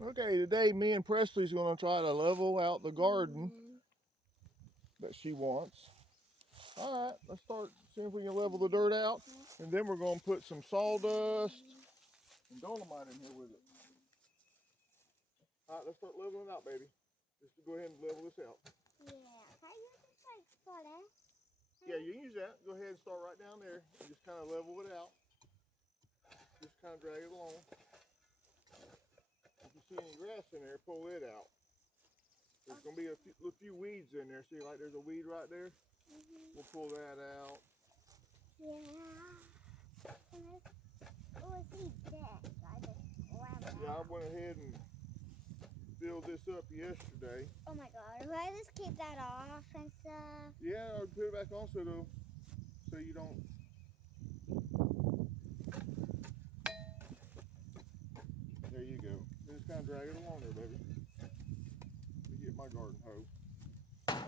Okay, today me and Presley's going to try to level out the garden that she wants. All right, let's start seeing if we can level the dirt out, and then we're going to put some sawdust and dolomite in here with it. All right, let's start leveling it out, baby. Just to go ahead and level this out. Yeah, can I use this like for that? Yeah, you can use that. Go ahead and start right down there and just kind of level it out. Just kind of drag it along. If you see any grass in there, pull it out. There's going to be a few weeds in there. See, like there's a weed right there? We'll pull that out. Yeah. Oh, see this. I just grabbed it. Yeah, I went ahead and filled this up yesterday. Oh my god, do I just keep that off and stuff? Yeah, I'll put it back on so you don't. There you go. Just kind of drag it along there, baby. Let me get my garden hoe.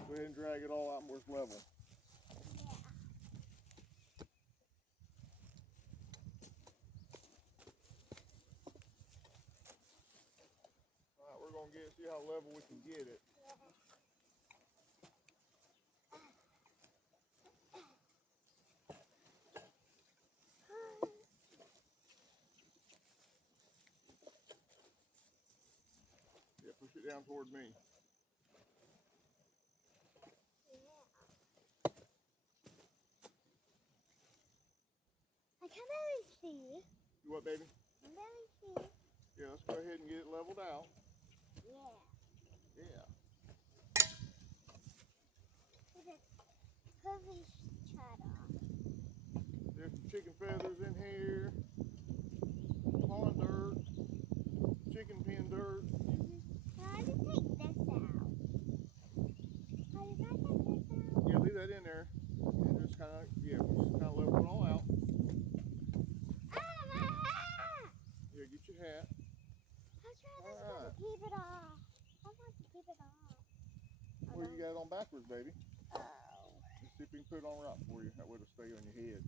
Go ahead and drag it all out more level. Yeah. All right, we're gonna see how level we can get it. Yeah, push it down toward me. I can barely see. You what, baby? I can barely see. Yeah, let's go ahead and get it leveled out. Yeah. Yeah. With a curvy shut There's some chicken feathers in here. Pond dirt. Chicken pen dirt. How do you take this out? How did I take this out? Yeah, leave that in there. And just kind of, we'll just kind of level it all out. Ah, my hat! Yeah, get your hat. I'm trying to keep it off. I want to keep it off. Well, you got it on backwards, baby. Oh. Just see if we can put it on right for you. That way it'll stay on your head.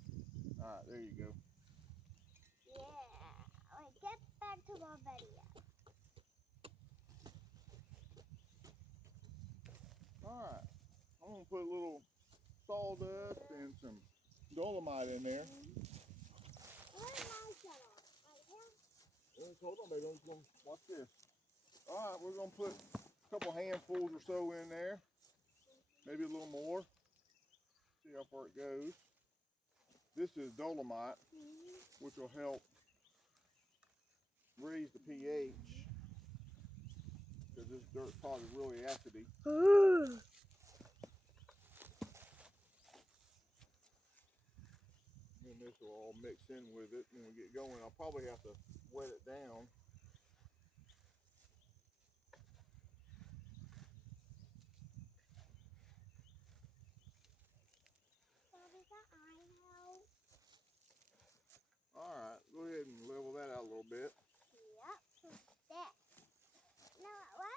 All right, there you go. Yeah. Wait, get back to our video. All right. I'm going to put a little sawdust and some dolomite in there. Where am I shut off? Right here? Just hold on, baby. I'm just going to watch this. All right, we're going to put a couple handfuls or so in there. Maybe a little more. See how far it goes. This is dolomite, which will help raise the pH. Because this dirt's probably really acidy. And this will all mix in with it when we get going. I'll probably have to wet it down. All right, go ahead and level that out a little bit. Yep, that. Now, why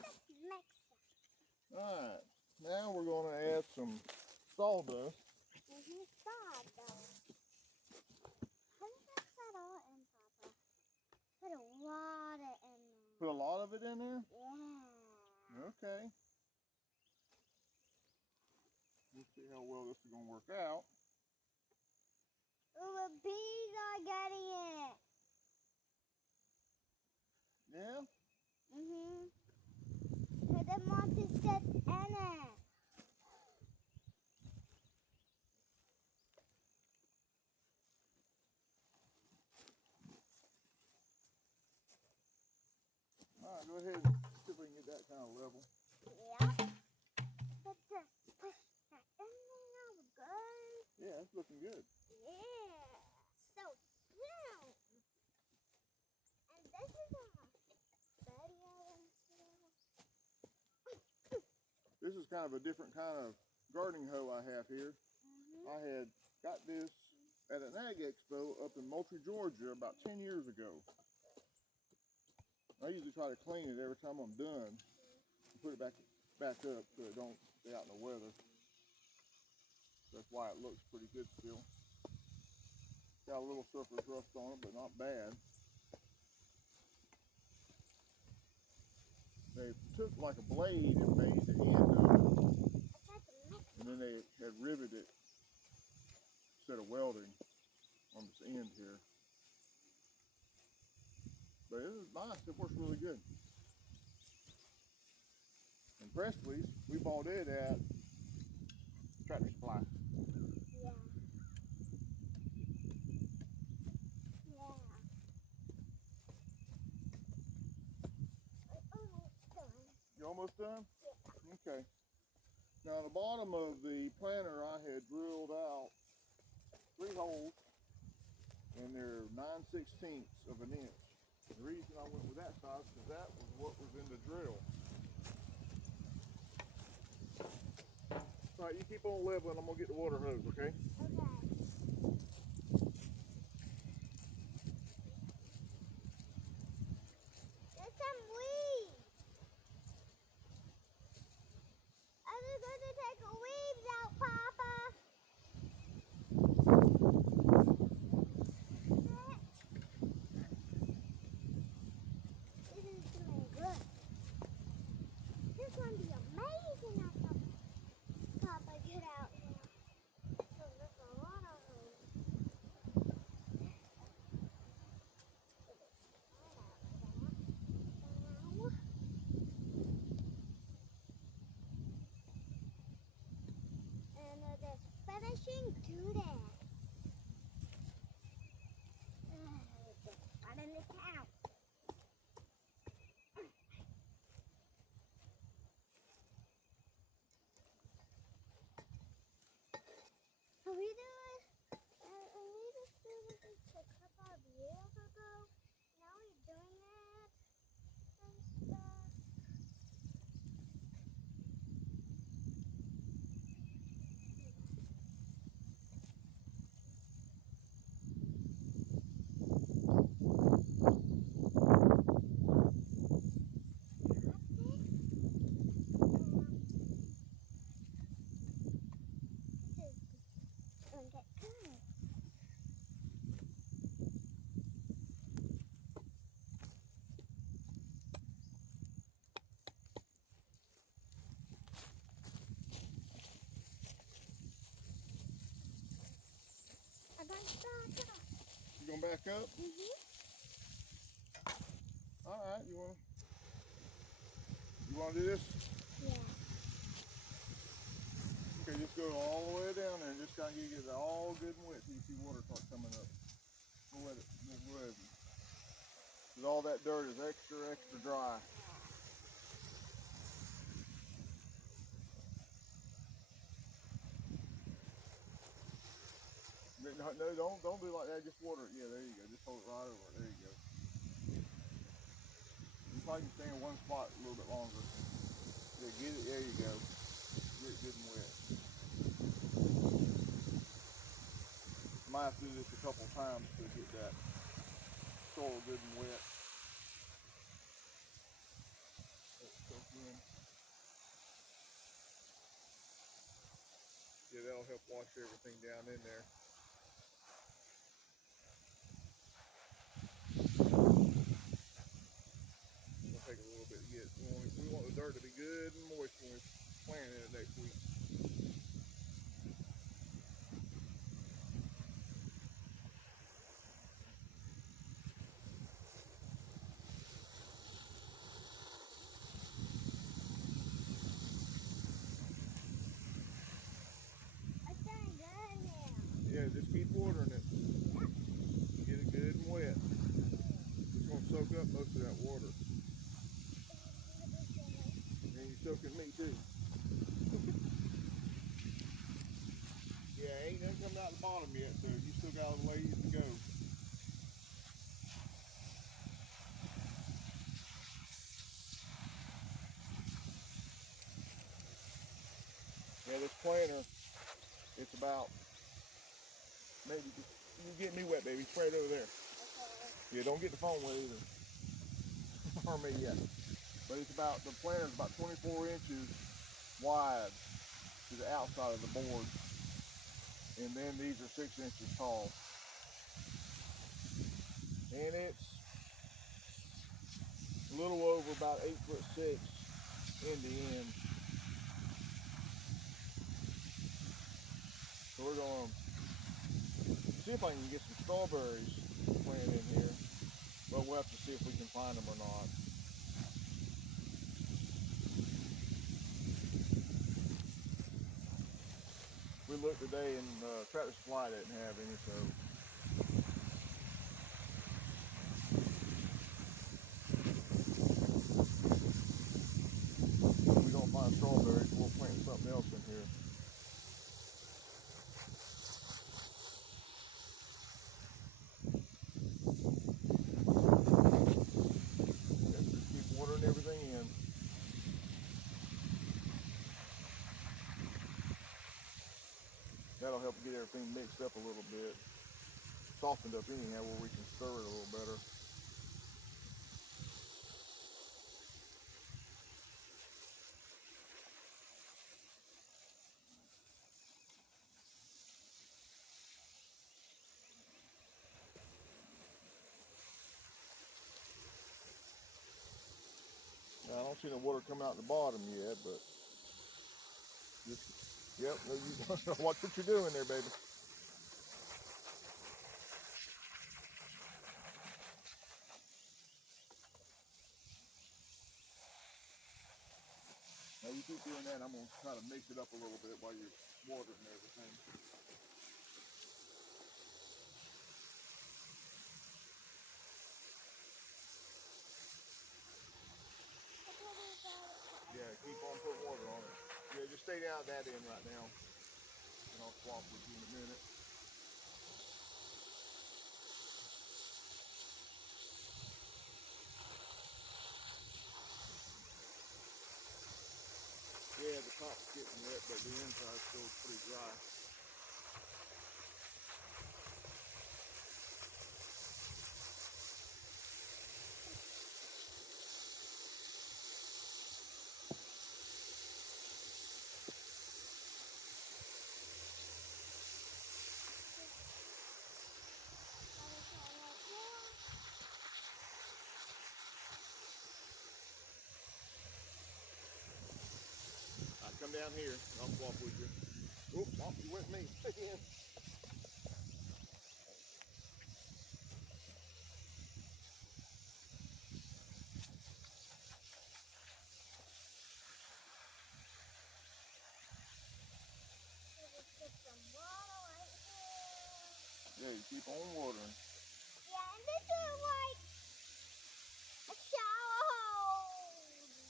does mix it? All right, now we're going to add some sawdust. Sawdust. How do you mix that all in, Papa? Put a lot in there. Put a lot of it in there? Yeah. Okay. Let's see how well this is going to work out. Oh, the bees are getting it. Yeah? Put the monster set in it. All right, go ahead and see if we can get that kind of level. Yeah. Let's just push that in there now, guys. Yeah, it's looking good. Yeah. So soon. And this is a video. This is kind of a different kind of gardening hoe I have here. I had got this at an ag expo up in Moultrie, Georgia about 10 years ago. I usually try to clean it every time I'm done and put it back up so it don't stay out in the weather. That's why it looks pretty good still. Got a little surface rust on it, but not bad. they took like a blade and made the end of it, and then they had riveted it instead of welding on this end here. But it is nice, it works really good. And Presley's, we bought it at Tractor Supply. Yeah. Yeah. Almost done. You almost done? Yeah. Okay. Now the bottom of the planter I had drilled out 3 holes, and they're 9/16 of an inch. The reason I went with that size is because that was what was in the drill. All right, you keep on leveling. I'm gonna get the water hose, okay? Okay. There's some weeds. I was going to take the weeds out, Papa. This is doing good. This is going to be amazing after Papa get out here. So there's a lot of them. And just finishing today. Just running this out. Are we doing? We just did this a couple of years ago. Now we're doing it and stuff. You gonna back up? Mm-hmm. All right. You wanna do this? Yeah. Okay, just go all the way down there and just kind of get it all good and wet till you see water start coming up. We'll let it. Because all that dirt is extra dry. No, don't do it like that. Just water it. Yeah, there you go. Just hold it right over it. There you go. You probably can stay in one spot a little bit longer. Yeah, get it. There you go. Get it good and wet. Might have to do this a couple times to get that soil good and wet. Let's soak in. Yeah, that'll help wash everything down in there. It'll take a little bit to get. We want the dirt to be good and moist when we plant it next week. It's getting good now. Yeah, just keep watering it. Get it good and wet. It's going to soak up most of that water. And you're soaking me too. Yeah, ain't nothing coming out the bottom yet, so you still got a ways to go. Yeah, this planter, it's about maybe you get me wet, baby. Spray it over there. Okay. Yeah, don't get the phone wet either. Or me yet. But it's about, the planter's about 24 inches wide to the outside of the board. And then these are 6 inches tall. And it's a little over about 8'6" end to end. So we're gonna see if I can get some strawberries planted in here, but we'll have to see if we can find them or not. We looked today and Tractor Supply didn't have any, so if we don't find strawberries, we'll plant something else in here. Just keep watering everything in. That'll help get everything mixed up a little bit. Softened up anyhow where we can stir it a little better. Now, I don't see no water coming out the bottom yet, but just, yep, you watch what you're doing there, baby. Now you keep doing that, I'm going to try to mix it up a little bit while you're watering and everything. Yeah, keep on putting water on it. Yeah, just stay down at that end right now, and I'll swap with you in a minute. Yeah, the top's getting wet, but the inside's still pretty dry. Alright, come down here, and I'll swap with you. Oops, off you went me again. Yeah, you keep on watering. Yeah, and this is like a shower hose.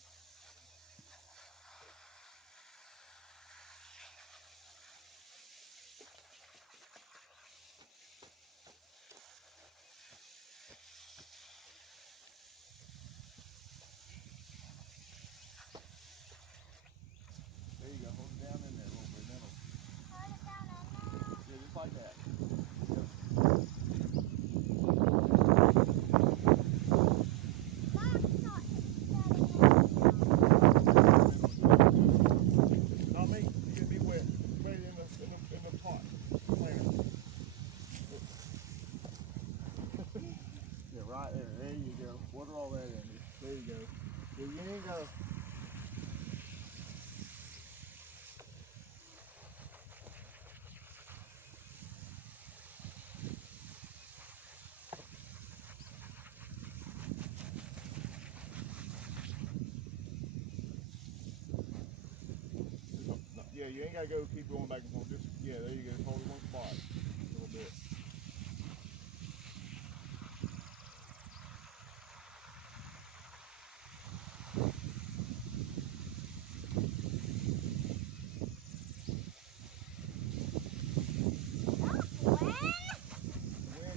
There you go, hold it down in there a little bit. That'll, Hold it down in there. yeah, just like that. Mom's not setting it. Not me, you're gonna be wet. Put it in the pot. Plant it. Yeah, right there. There you go. Water all that in. There you go. There you go. Yeah, you ain't gotta go keep going back and forth. Just, yeah, there you go. Just hold it one spot a little bit.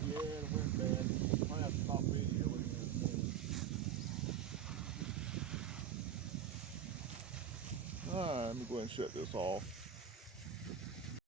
Yeah, the wind's bad. Might have to stop video in a minute. Alright, let me go ahead and shut this off.